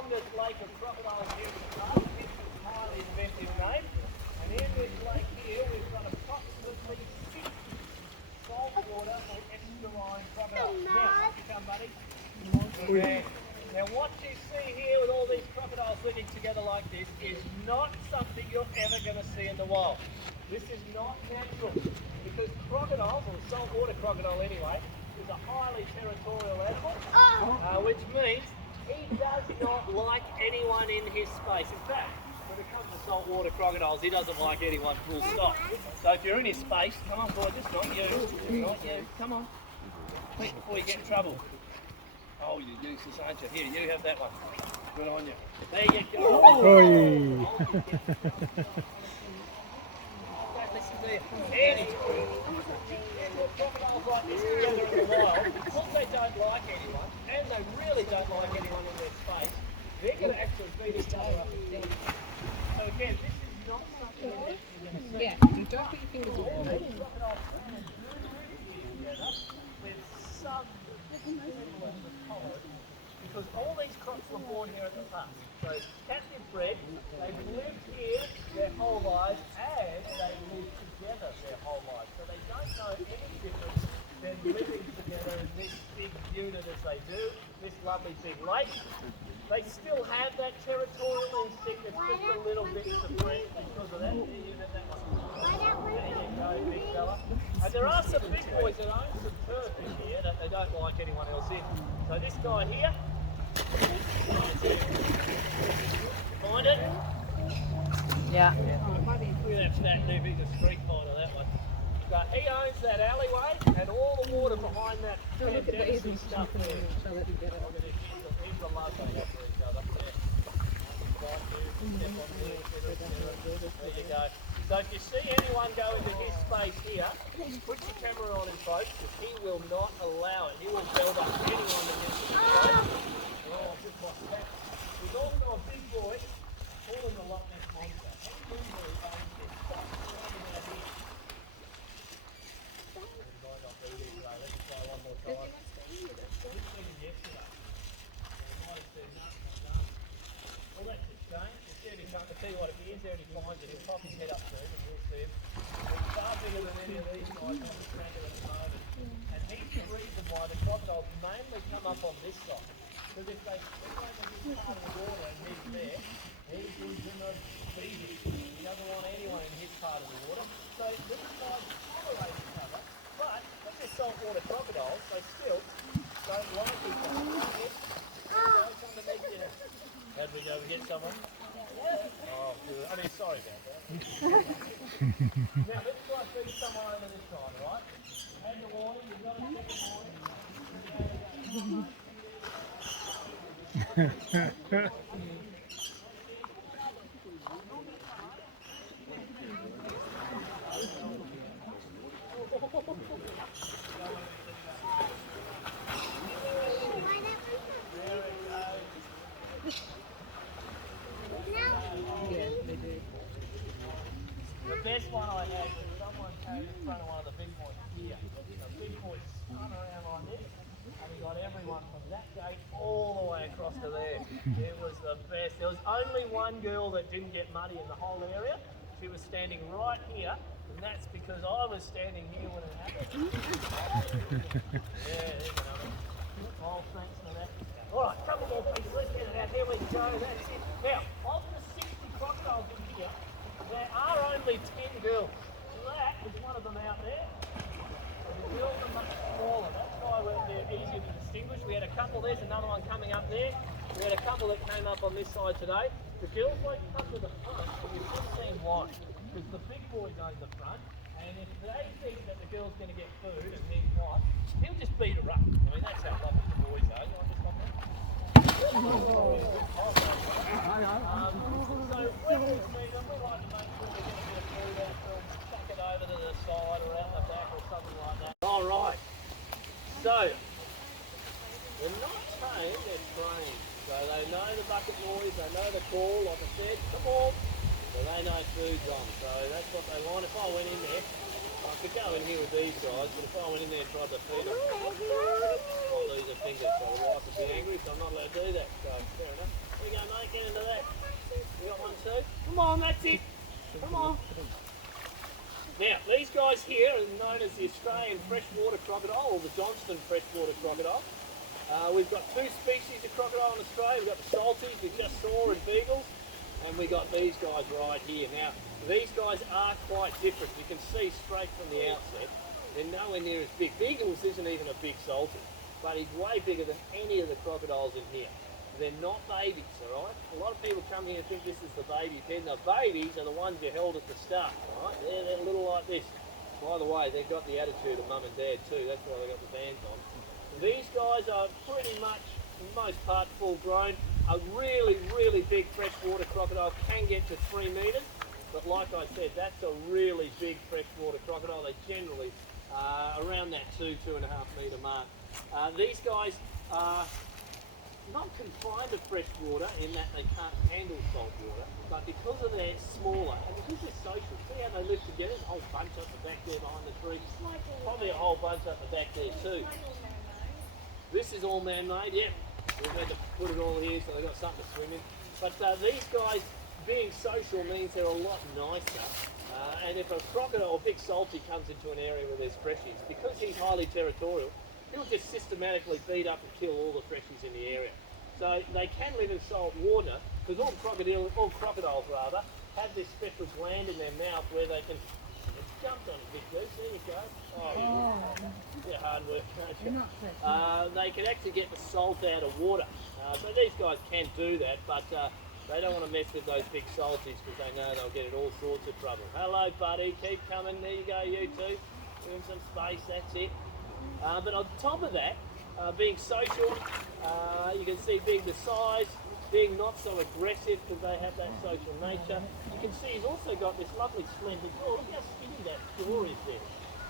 longest lake of crocodiles here in the past. It's a highly inventive name. And in this lake here, we've got approximately 60 saltwater or estuarine crocodiles. Now, you come, buddy. Okay. Now, what you see here with all these crocodiles living together like this is not something you're ever going to see in the wild. This is not natural, because crocodiles, or the saltwater crocodile anyway, is a highly territorial animal, which means he does not like anyone in his space. In fact, when it comes to saltwater crocodiles, he doesn't like anyone, full stop. So if you're in his space, come on, boy, just not you, come on, quick before you get in trouble. Oh, you're useless, aren't you? Here, you have that one. Good on you. There you go. Listen there. Crocodiles like this together in the wild, because they don't like anyone, and they really don't like anyone in their space, they're going to actually beat each other up and kill each other. So again, this is not something that you're going to see. Yeah, don't put your fingers on All it. these crocodiles together with some semblance of tolerance, because all these crocs were born here at the past. So captive bred, they've lived here their whole lives, and they live together their whole lives. So they don't know any different than living together in this big unit as they do, this lovely big lake. They still have that territorial instinct. It's just a little bit suppressed because of that. There you go, big fella. And there are some big boys that own some turf in here that they don't like anyone else in. So this guy here, find it? Yeah. Look at that new big street fighter, that one. But he owns that alleyway and all the water behind that fantastic stuff there. Look at this, he's the love they have for each other. There you go. So if you see anyone go into his space here, put your camera on him, folks, because he will not allow it. He will build up anyone that gets in his space. Oh, just like that. There's also a big boy called the Loch Ness Monster. Every boy owns this stuff right about here. Might not be here today. Let's try one more time. This thing is yesterday. We might have seen nothing done. Well, that's a shame. It's there he comes. I'll tell you what, if he is there and he finds it, he'll pop his head up soon and we'll see him. He's far bigger than any of these guys on the tracker at the moment. And he's the reason why the crocodiles mainly come up on this side. Because if they swim over this part of the water and he's there, he gives them a beating. He doesn't want anyone in his part of the water. So these guys tolerate each other, but because they're saltwater crocodiles, they still don't like each other. How did we go? We get someone? Oh, good. I mean, sorry about that. Now, let's try to feed someone over this side, right? Had the warning, you've got a second warning. The best one I had was someone came in front of one of the big boys here. The big boy spun around like this, and he got everyone from that gate all the way across to there. It was the best. There was only one girl that didn't get muddy in the whole area. She was standing right here, and that's because I was standing here when it happened. Yeah, there's another. Oh, thanks for that. All right, couple more pieces. Let's get it out. Here we go. That's it. Now, of the 60 crocodiles in here, there are only 10 girls. That is one of them out there. The girls are much smaller. That's why they're easier to distinguish. We had a couple, there's another one coming up there. We had a couple that came up on this side today. The girls won't come to the front, and you've just seen why. Because the big boy goes to the front, and if they think that the girl's going to get food and he's not, he'll just beat her up. I mean, that's how lovely the boys are. You want to stop that? So when we meet them, we like to make sure we get a bit of food out for them, chuck it over to the side or out the back or something like that. All right. So, they're not trained, they're trained. So they know the bucket noise, they know the call, like I said, come on. So they know food's on. So that's what they want. If I went in there, I could go in here with these guys, but if I went in there and tried to feed them, I'll lose a finger. So the wife would be angry, so I'm not allowed to do that. So fair enough. Here we go. Get into that. You got one too? Come on, that's it. Come on. Now, these guys here are known as the Australian freshwater crocodile, or the Johnston freshwater crocodile. We've got two species of crocodile in Australia. We've got the salties, we just saw, and beagles, and we got these guys right here. Now, these guys are quite different. You can see straight from the outset, they're nowhere near as big. Beagles isn't even a big salty, but he's way bigger than any of the crocodiles in here. They're not babies, all right? A lot of people come here and think this is the baby pen. The babies are the ones you held at the start, all right? They're little like this. By the way, they've got the attitude of mum and dad too. That's why they've got the bands on. These guys are pretty much, for the most part, full grown. A really, really big freshwater crocodile can get to 3 metres. But like I said, that's a really big freshwater crocodile. They generally around that 2–2.5 metre mark. These guys are not confined to fresh water in that they can't handle salt water, but because of their smaller and because they're social, see how they live together? A whole bunch up the back there behind the tree. Probably a whole bunch up the back there too. This is all man-made, yeah. We've had to put it all here so they've got something to swim in. But these guys being social means they're a lot nicer. And if a crocodile or big salty comes into an area where there's freshies, because he's highly territorial, he'll just systematically beat up and kill all the freshies in the area. So they can live in salt water, because all crocodiles have this special gland in their mouth where they can. It's jumped on a bit, Goose. There you go. Oh, yeah, hard work, can't you? They can actually get the salt out of water. So these guys can do that, but they don't want to mess with those big salties because they know they'll get in all sorts of trouble. Hello, buddy. Keep coming. There you go, you two. Give him some space. That's it. But on top of that, being social, you can see being the size, being not so aggressive because they have that social nature. You can see he's also got this lovely slender jaw. Look how skinny that jaw is there.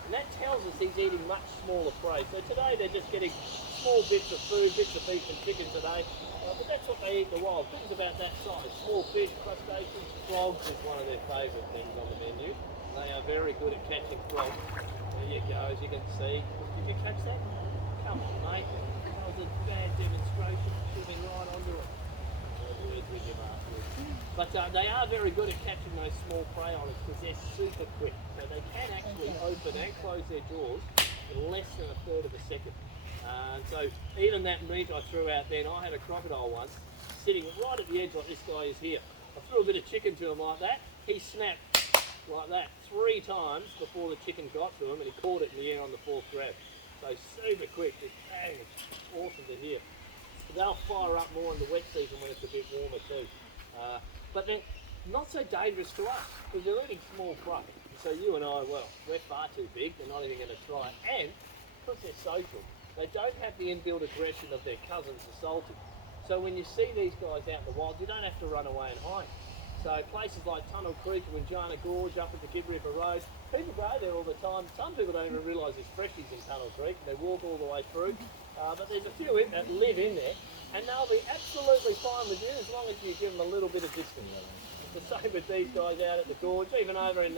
And that tells us he's eating much smaller prey. So today they're just getting small bits of food, bits of beef and chicken today. But that's what they eat in the wild. Things about that size. Small fish, crustaceans, frogs is one of their favourite things on the menu. They are very good at catching frogs. There you go, as you can see. Did you catch that? Come on, mate. That was a bad demonstration. Shooting right onto it. But they are very good at catching those small prey on us because they're super quick. So they can actually open and close their jaws in less than a third of a second. So even that meat I threw out then, I had a crocodile once sitting right at the edge like this guy is here. I threw a bit of chicken to him like that. He snapped like that 3 times before the chicken got to him, and he caught it in the air on the 4th grab. So super quick, just bang, it's awesome to hear. They'll fire up more in the wet season when it's a bit warmer too. But they're not so dangerous to us because they're eating small prey. So you and I, well, we're far too big, they're not even going to try. And because they're social, they don't have the inbuilt aggression of their cousins, the salty. So when you see these guys out in the wild, you don't have to run away and hide. So places like Tunnel Creek and Winjana Gorge up at the Gibb River Road, people go there all the time. Some people don't even realise there's freshies in Tunnel Creek. They walk all the way through. But there's a few that live in there, and they'll be absolutely fine with you as long as you give them a little bit of distance. It's the same with these guys out at the gorge, even over in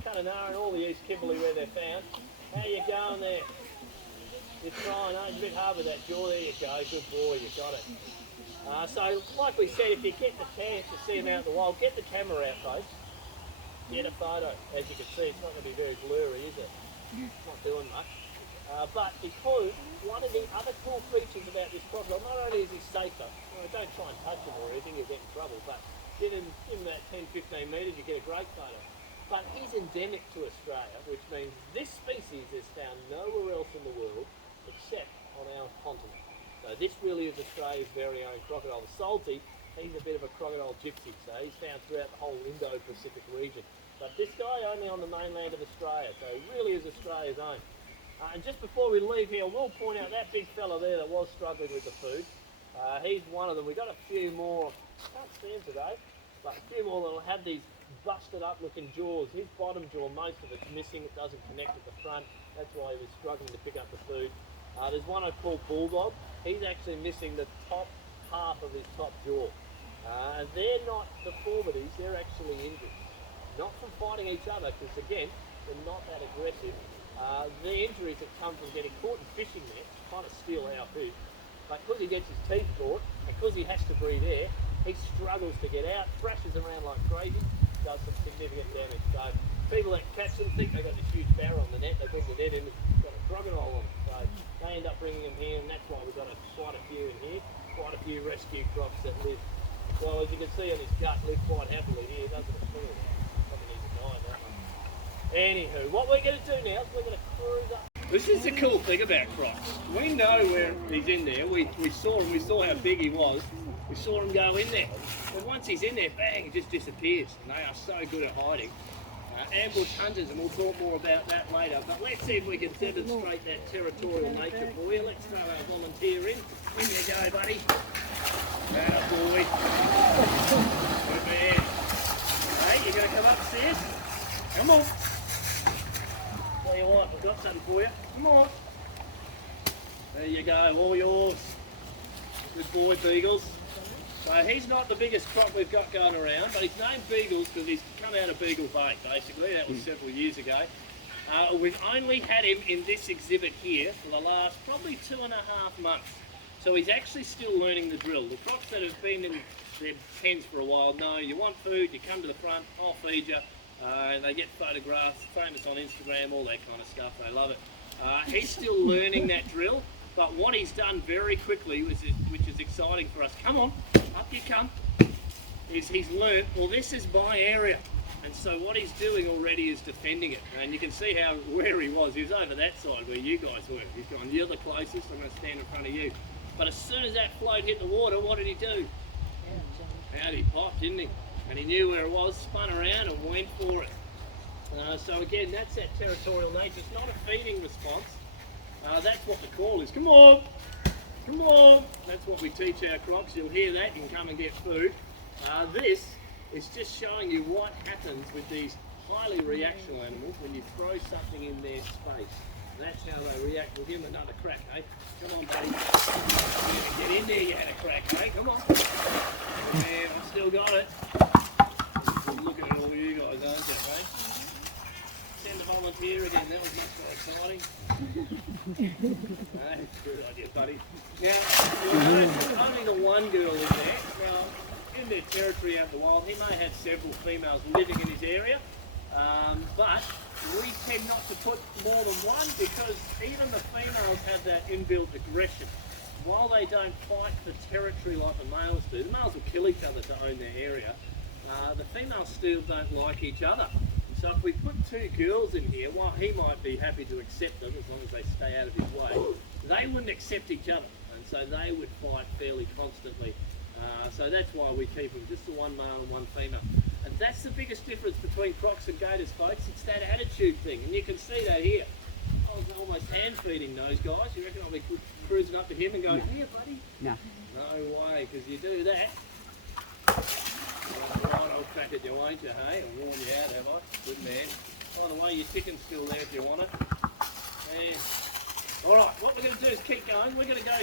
Kununurra and all the East Kimberley where they're found. How you going there? You're trying, it's a bit hard with that jaw. There you go, good boy, you got it. So, like we said, if you get the chance to see them out in the wild, get the camera out, folks. Get a photo. As you can see, it's not going to be very blurry, is it? It's not doing much. But because one of the other cool features about this crocodile, not only is he safer, don't try and touch him or anything, you'll get in trouble, but give him that 10–15 metres, you get a great photo. But he's endemic to Australia, which means this species is found nowhere else in the world except on our continent. So this really is Australia's very own crocodile. The salty, he's a bit of a crocodile gypsy, so he's found throughout the whole Indo-Pacific region. But this guy only on the mainland of Australia, so he really is Australia's own. And just before we leave here, we'll point out that big fella there that was struggling with the food. He's one of them. We've got a few more, can't see him today, but a few more that'll have these busted up looking jaws. His bottom jaw, most of it's missing, it doesn't connect at the front. That's why he was struggling to pick up the food. There's one I call Bulldog. He's actually missing the top half of his top jaw. And they're not deformities, they're actually injuries. Not from fighting each other, because again, they're not that aggressive. The injuries that come from getting caught in fishing nets kind of steal our food. But because he gets his teeth caught, and because he has to breathe air, he struggles to get out, thrashes around like crazy, does some significant damage. So people that catch them think they've got this huge barrow on the net, they bring the net in, it's got a crocodile on it. So they end up bringing them here, and that's why we've got quite a few in here, quite a few rescue crocs that live, well, as you can see on his gut, live quite happily here, doesn't it? Probably needs to die, that one. Anywho, what we're going to do now is we're going to cruise up. This is the cool thing about crocs. We know where he's in there. We saw him, we saw how big he was. We saw him go in there. But once he's in there, bang, he just disappears. And they are so good at hiding. Ambush hunters, and we'll talk more about that later. But let's see if we can demonstrate that territorial nature for you. Let's throw our volunteer in. In you go, buddy. Atta boy. Good man. Hey, you going to come upstairs? Come on. Tell you what, I've got something for you. Come on. There you go, all yours. Good boy, Beagles. So he's not the biggest croc we've got going around, but he's named Beagles because he's come out of Beagle Bay, basically. That was several years ago. We've only had him in this exhibit here for the last probably 2.5 months. So he's actually still learning the drill. The crocs that have been in their pens for a while know you want food, you come to the front, I'll feed you. And they get photographs, famous on Instagram, all that kind of stuff. They love it. He's still learning that drill, but what he's done very quickly, which is exciting for us, come on, up you come, is he's learned, well, this is my area. And so what he's doing already is defending it. And you can see where he was. He was over that side where you guys were. He's gone, you're the closest, I'm going to stand in front of you. But as soon as that float hit the water, what did he do? Out he popped, didn't he? And he knew where it was, spun around and went for it. So again, that's that territorial nature. It's not a feeding response. That's what the call is. Come on, come on. That's what we teach our crocs. You'll hear that, you can come and get food. This is just showing you what happens with these highly reactional animals when you throw something in their space. That's how they react. We'll give them another crack, eh? Come on, buddy. Get in there, you had a crack, eh? Come on. Man, I've still got it. I'm looking at all you guys, aren't you, eh? Send a volunteer again, that was much more exciting. No, good idea, buddy. Now, only the one girl is there. Now, in their territory out in the wild, he may have several females living in his area, but we tend not to put more than one because even the females have that inbuilt aggression. While they don't fight for territory like the males do, the males will kill each other to own their area, the females still don't like each other. And so if we put two girls in here, while he might be happy to accept them as long as they stay out of his way, they wouldn't accept each other, and so they would fight fairly constantly. So that's why we keep them just the one male and one female. And that's the biggest difference between crocs and gators, folks. It's that attitude thing, and you can see that here. I was almost hand feeding those guys. You reckon I'll be cruising up to him and going, here, buddy? No. No way, because you do that. Right, I'll crack at you, won't you, hey? I'll warn you out, have I? Good man. By the way, your chicken's still there if you want it. And, all right, what we're going to do is keep going. We're going to go